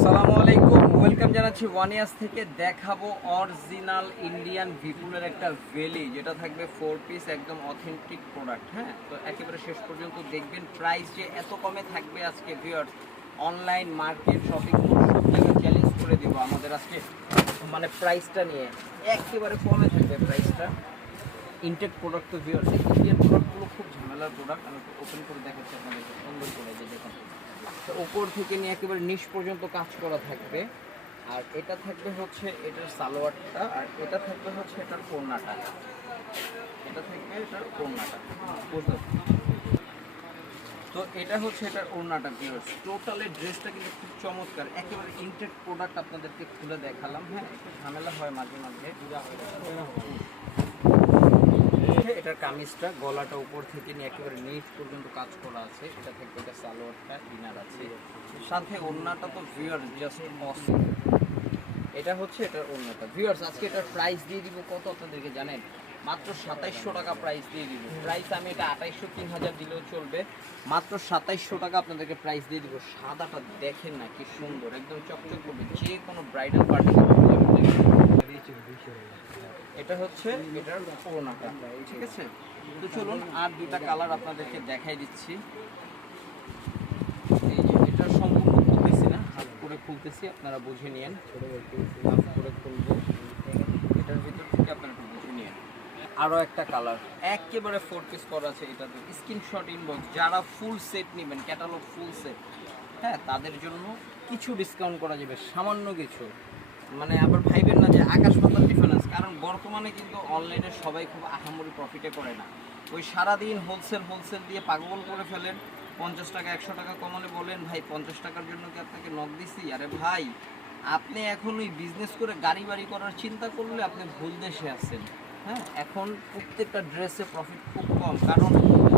আসসালামু আলাইকুম। ওয়েলকাম জানাচ্ছি ওয়ান ইয়ার্স থেকে দেখাবো অরিজিনাল ইন্ডিয়ান ভিপুলের একটা ভেলি যেটা থাকবে ফোর পিস একদম অথেন্টিক প্রোডাক্ট হ্যাঁ? তো একেবারে শেষ পর্যন্ত দেখবেন। প্রাইস যে এত কমে থাকবে আজকে ভিউয়ার্স অনলাইন মার্কেট শপিং সব জায়গায় চ্যালেঞ্জ করে দিব আমাদের আজকে। মানে প্রাইসটা নিয়ে একেবারে কমে থাকবে প্রাইসটা ইনটেক প্রোডাক্ট তো ভিউয়ার্স ইন্ডিয়ান প্রোডাক্টগুলো খুব ঝামেলার প্রোডাক্ট আমি ওপেন করে দেখাচ্ছি আপনাদেরকে সুন্দর করে যে দেখুন। তো উপর থেকে নিয়ে একেবারে নিচ পর্যন্ত কাজ করা থাকবে। আর এটা থাকবে হচ্ছে এটার সালোয়ারটা, আর এটা থাকবে হচ্ছে এটার কোর্নাটা এটা থাকবে এটার বুঝতে তো এটা হচ্ছে এটার ওড়নাটা ভিউয়ার্স টোটালি ড্রেসটা কিন্তু খুব চমৎকার। একেবারে ইনটেক প্রোডাক্ট আপনাদেরকে খুলে দেখালাম হ্যাঁ? একটু ঝামেলা হয় মাঝে মাঝে। হচ্ছে এটার কামিজটা গলাটা উপর থেকে নিয়ে একেবারে নিচ পর্যন্ত কাজ করা আছে। এটা থেকে এটা সালোয়ারটা ইনার আছে। সাথে ওড়নাটা তো ভিউয়ার জাস্ট অসম এটা হচ্ছে এটার ওড়নাটা। ভিউয়ার্স আজকে এটার প্রাইস দিয়ে দিব কত আপনাদেরকে জানেন? মাত্র সাতাইশশো টাকা প্রাইস দিয়ে দিব। প্রাইস আমি এটা আঠাইশশো তিন হাজার দিলেও চলবে। মাত্র সাতাইশশো টাকা আপনাদেরকে প্রাইস দিয়ে দিব। সাদাটা দেখেন না কি সুন্দর, একদম চকচক করবে। যে কোনো ব্রাইডাল পার্টি এটা হচ্ছে এটার পুরোনাটা, ঠিক আছে? তো চলুন, আর দুটা কালার আপনাদেরকে দেখাই দিচ্ছি। এই যে এটা সম্পূর্ণ খুলতেছি না, হাত করে খুলতেছি, আপনারা বুঝে নিয়েন। হাত করে খুলবো। এটার ভিতর থেকে আপনারা একটু বুঝে নিয়েন। আরও একটা কালার একেবারে ফোর পিস করা আছে এটাতে। স্ক্রিনশট ইনবক্স যারা ফুল সেট নেবেন ক্যাটালগ ফুল সেট হ্যাঁ তাদের জন্য কিছু ডিসকাউন্ট করা যাবে, সামান্য কিছু। মানে আবার ভাইবেন না যে আকাশ পাতাল ডিফারেন্স, কারণ বর্তমানে কিন্তু অনলাইনে সবাই খুব আহামরি প্রফিটে করে না। ওই সারাদিন হোলসেল হোলসেল দিয়ে পাগল করে ফেলেন, পঞ্চাশ টাকা, একশো টাকা কমালে বলেন, ভাই, পঞ্চাশ টাকার জন্য কি আপনাকে নক দিছি? আরে ভাই, আপনি এখন ওই বিজনেস করে গাড়ি বাড়ি করার চিন্তা করলে আপনি ভুল দেশে আছেন। হ্যাঁ এখন প্রত্যেকটা ড্রেসে প্রফিট খুব কম, কারণ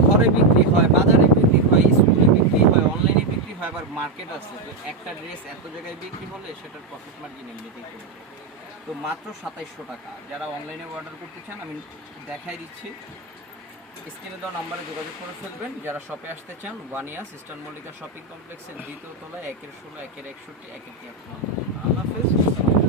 ঘরে বিক্রি হয়, বাজারে বিক্রি হয় স্কুলে বিক্রি হয় আবার মার্কেট আছে, তো একটা ড্রেস এত জায়গায় বিক্রি হলে সেটার প্রফিট মার্জিন এমনিতেই কমে যায়। তো মাত্র সাতাইশশো টাকা। যারা অনলাইনে অর্ডার করতে চান, আমি দেখাই দিচ্ছি। স্ক্রিনে দেওয়া নাম্বারে যোগাযোগ করে ফেলবেন। যারা শপে আসতে চান one years eastern Mallika shopping কমপ্লেক্সের দ্বিতীয় তলায়, একের ষোলো, একের একষট্টি, একের তিয়াত্তর আল্লাহ হাফেজ।